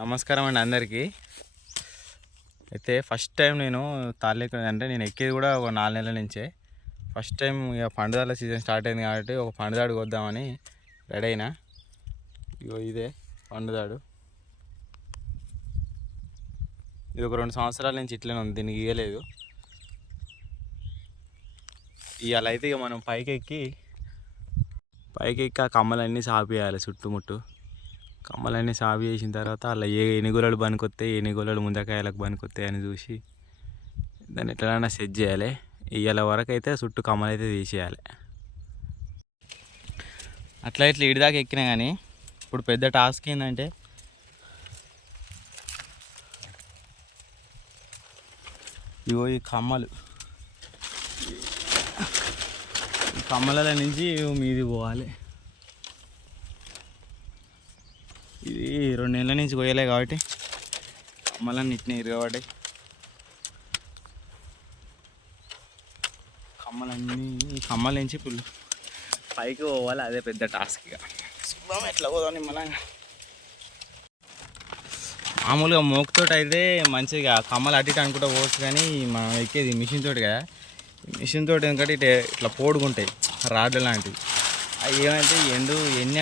నమస్కారం అండి అందరికీ. అయితే ఫస్ట్ టైం నేను తాళ్ళేకు అంటే నేను ఎక్కేది కూడా ఒక 4 నెలల నుంచే. ఫస్ట్ టైం ఇక పండుదాళ్ళ సీజన్ స్టార్ట్ అయింది కాబట్టి ఒక పండుదాడు కొద్దామని రెడీ అయినా. ఇగో ఇదే పండుదాడు. ఇది ఒక 2 సంవత్సరాల నుంచి ఇట్లనే ఉంది, దీనికి ఇయ్యలేదు. ఇవాళ అయితే ఇక మనం పైకి ఎక్కి ఆ కమ్మలన్నీ సాపేయాలి చుట్టుముట్టు. కమ్మలన్నీ సాగు చేసిన తర్వాత అలా ఏ ఎనిగోలలు పనికొస్తాయి, ఎనిగోలలు ముందకాయలకు పనికొస్తాయి అని చూసి దాన్ని ఎట్లైనా సెట్ చేయాలి. ఇవాళ వరకు అయితే చుట్టూ కమ్మలు అయితే తీసేయాలి. అట్లా ఇట్లా ఇడిదాకా ఎక్కినా కానీ ఇప్పుడు పెద్ద టాస్క్ ఏంటంటే ఇగో ఈ కమ్మల నుంచి మీది పోవాలి. ఇది 2 నెలల నుంచి కొయ్యలే కాబట్టి కమ్మలన్నీ ఇట్నే ఇరగబడ్డాయి. కమ్మల నుంచి పుల్లు పైకి పోవాలి, అదే పెద్ద టాస్క్. ఇక చూద్దాం ఎట్లా పోదాం నిమ్మలంగా. మామూలుగా మోకుతోటి అయితే మంచిగా కమ్మలు అటు ఇటు అనుకుంటా పోవచ్చు, కానీ మనం ఎక్కేది మిషన్ తోటి కదా. మిషన్ తోటి ఎందుకంటే ఇట్లా పోడుకుంటాయి రాడ్లు లాంటివి. అవి ఏమైతే ఎన్ని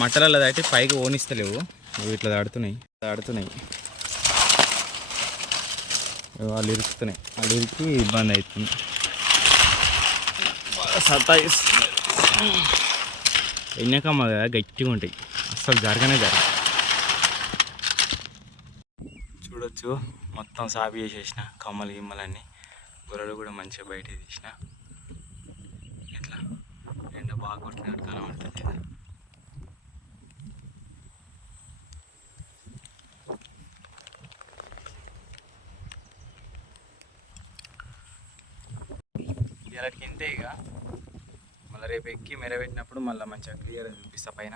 మట్టలలో దాటి పైకి ఓనిస్తలేవు, ఇట్లా దాడుతున్నాయి వాళ్ళు ఇరికి ఇబ్బంది అవుతుంది. సతాయిస్తుంది. ఎన్నకమ్మ కదా గట్టిగా ఉంటాయి, అస్సలు జరగనే చూడొచ్చు. మొత్తం సాపి చేసేసిన కమ్మలు గిమ్మలన్నీ, గొర్రెలు కూడా మంచిగా బయట తీసిన. ఇట్లా ఎండ బాగా కొట్టినట్టు కనబడుతుంది. ఇలాంటి ఇంతే. ఇక మళ్ళీ రేపు ఎక్కి మెరబెట్టినప్పుడు మళ్ళీ మంచిగా క్లియర్గా చూపిస్తా పైన.